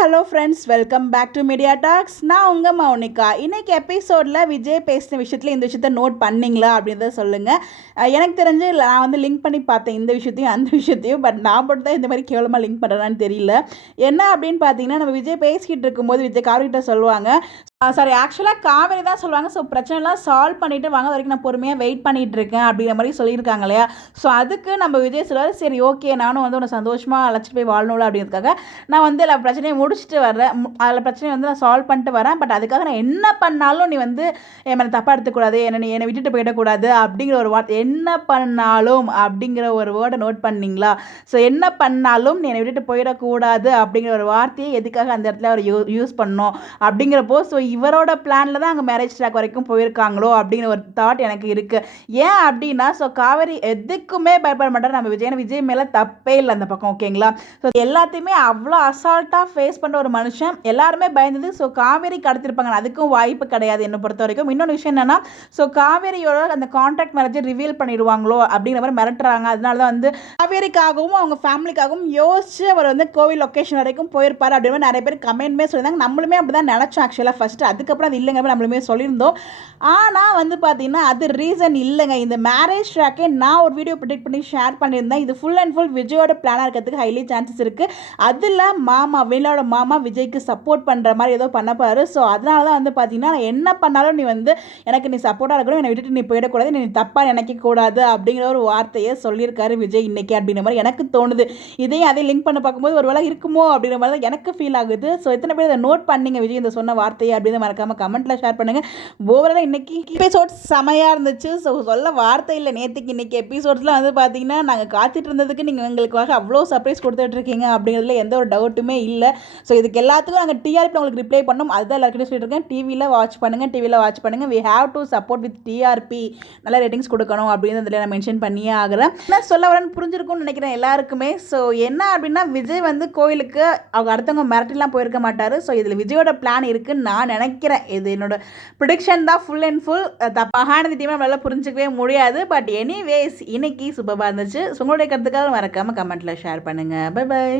Hello friends, welcome back to media talks. நான் உங்கள் மௌனிகா. இன்றைக்கி எபிசோடில் விஜய் பேசின விஷயத்தில் இந்த விஷயத்த நோட் பண்ணிங்களா அப்படின்றத சொல்லுங்கள். எனக்கு தெரிஞ்சு நான் வந்து லிங்க் பண்ணி பார்த்தேன் இந்த விஷயத்தையும் அந்த விஷயத்தையும். பட் நான் மட்டும் தான் இந்த மாதிரி கேவலமாக லிங்க் பண்ணுறேன்னு தெரியல. என்ன அப்படின்னு பார்த்தீங்கன்னா, நம்ம விஜய் பேசிக்கிட்டு இருக்கும்போது விஜய் கார்கிட்ட சொல்லுவாங்க, சாரி ஆக்சுவலாக காவேரி தான் சொல்லுவாங்க. ஸோ பிரச்சனைலாம் சால்வ் பண்ணிவிட்டு வாங்க, வரைக்கும் நான் பொறுமையாக வெயிட் பண்ணிகிட்டு இருக்கேன் அப்படிங்கிற மாதிரி சொல்லியிருக்காங்க இல்லையா. ஸோ அதுக்கு நம்ம விஜய் சொல்லுவார், சரி ஓகே நானும் வந்து உன்னை சந்தோஷமாக அழைச்சிட்டு போய் வாழணும்ல அப்படிங்கிறதுக்காக நான் வந்து எல்லா பிரச்சனையை முடிச்சுட்டு வர்றேன். அதில் பிரச்சனையை வந்து நான் சால்வ் பண்ணிட்டு வரேன். பட் அதுக்காக நான் என்ன பண்ணாலும் நீ வந்து என்னை தப்பாக எடுத்துக்கூடாது, என்னை விட்டுட்டு போயிடக்கூடாது அப்படிங்கிற ஒரு வார்த்தை, என்ன பண்ணாலும் அப்படிங்கிற ஒரு வேர்டை நோட் பண்ணிங்களா. ஸோ என்ன பண்ணாலும் நீ என்னை விட்டுட்டு போயிடக்கூடாது அப்படிங்கிற ஒரு வார்த்தையை எதுக்காக அந்த இடத்துல அவர் யூஸ் பண்ணோம் அப்படிங்கிறப்போ, ஸோ இவரோட பிளானில் தான் அங்கே மேரேஜ் ட்ராக் வரைக்கும் போயிருக்காங்களோ அப்படிங்கிற ஒரு தாட் எனக்கு இருக்குது. ஏன் அப்படின்னா, ஸோ காவேரி எதுக்குமே பயப்பட மாட்டார் நம்ம விஜய் மேலே தப்பே இல்லை அந்த பக்கம், ஓகேங்களா. ஸோ எல்லாத்தையுமே அவ்வளோ அசால்ட்டாக ஃபேஸ் பண்ணுற ஒரு மனுஷன், எல்லாருமே பயந்தது ஸோ காவேரி கடத்திருப்பாங்க, அதுக்கும் வாய்ப்பு கிடையாது என்னை பொறுத்த வரைக்கும். இன்னொன்று விஷயம் என்னென்னா, ஸோ காவேரியோட அந்த கான்ட்ராக்ட் மேரேஜை ரிவீல் பண்ணிடுவாங்களோ அப்படிங்கிற மாதிரி மிரட்டுறாங்க. அதனால தான் வந்து காவேரிக்காகவும் அவங்க ஃபேமிலிக்காகவும் யோசிச்சு அவர் வந்து கோவில் லொக்கேஷன் வரைக்கும் போயிருப்பார் அப்படின்னு நிறைய பேர் கமெண்ட்மே சொல்லியிருந்தாங்க. நம்மளுமே அப்படி தான் நினச்சோம் ஆக்சுவலாக ஃபஸ்ட்டு. அதுக்கப்புறம் அது இல்லைங்க நம்மளுமே சொல்லியிருந்தோம். ஆனால் வந்து பார்த்தீங்கன்னா அது ரீசன் இல்லைங்க. இந்த மேரேஜ் ட்ராக்கே நான் ஒரு வீடியோ ப்ரெடிக்ட் பண்ணி ஷேர் பண்ணியிருந்தேன். இது ஃபுல் அண்ட் ஃபுல் விஜயோட பிளானாக இருக்கிறதுக்கு ஹைலி சான்சஸ் இருக்குது. அதில் விஜயோட மாமா விஜய்க்கு சப்போர்ட் பண்ணுற மாதிரி ஏதோ பண்ணப்பாரு. ஸோ அதனால தான் வந்து பார்த்தீங்கன்னா, நான் என்ன பண்ணாலும் நீ வந்து எனக்கு நீ சப்போர்ட்டாக இருக்கணும், என்னை விட்டுட்டு நீ போயிடக்கூடாது, நீ தப்பாக நினைக்கக்கூடாது அப்படிங்கிற ஒரு வார்த்தையை சொல்லியிருக்காரு விஜய் இன்னைக்கு அப்படிங்கிற மாதிரி எனக்கு தோணுது. இதையும் அதை லிங்க் பண்ண பார்க்கும்போது ஒரு வேளை இருக்குமோ அப்படிங்கிற மாதிரி தான் எனக்கு ஃபீல் ஆகுது. ஸோ எத்தனை பேர் இதை நோட் பண்ணிங்க விஜய் இந்த சொன்ன வார்த்தையை அப்படின்னு மறக்காம கமெண்ட்ல ஷேர் பண்ணுங்க. ஓவராலாக இன்னைக்கு எபிசோட் செமையாக இருந்துச்சு. ஸோ சொல்ல வார்த்தை இல்லை. நேற்றுக்கு இன்னைக்கு எபிசோட்ஸ்லாம் வந்து பார்த்தீங்கன்னா, நாங்கள் காத்துட்டு இருந்ததுக்கு நீங்கள் எங்களுக்காக அவ்வளோ சர்ப்ரைஸ் கொடுத்துட்டு இருக்கீங்க அப்படிங்கிறதுல எந்த ஒரு டவுட்டுமே இல்லை. ஸோ இதுக்கு எல்லாத்துக்கும் நாங்கள் டிஆர்பி உங்களுக்கு ரிப்ளை பண்ணோம். அதுதான் எல்லாருக்கிட்டையும் சொல்லிட்டு இருக்கேன். டிவியில் வாட்ச் பண்ணுங்கள். We have to support with TRP. நல்ல ரேட்டிங்ஸ் கொடுக்கணும் அப்படின்னு இதில் நான் மென்ஷன் பண்ணியே ஆகிறேன். என்ன சொல்ல வரேன்னு புரிஞ்சிருக்கும்னு நினைக்கிறேன் எல்லாருக்குமே. ஸோ என்ன அப்படின்னா, விஜய் வந்து கோயிலுக்கு அவங்க அடுத்தவங்க மிரட்டிலாம் போயிருக்க மாட்டார். ஸோ இதில் விஜயோட பிளான் இருக்குன்னு நான் நினைக்கிறேன். இது என்னோட ப்ரிடிக்ஷன் தான் ஃபுல் அண்ட் ஃபுல். தப்பான டீமாக நம்மளால் புரிஞ்சிக்கவே முடியாது. பட் எனிவேஸ் இன்னைக்கு சூப்பராக இருந்துச்சு. உங்களுடைய கருத்துக்காக மறக்காமல் கமெண்ட்டில் ஷேர் பண்ணுங்கள். Bye bye.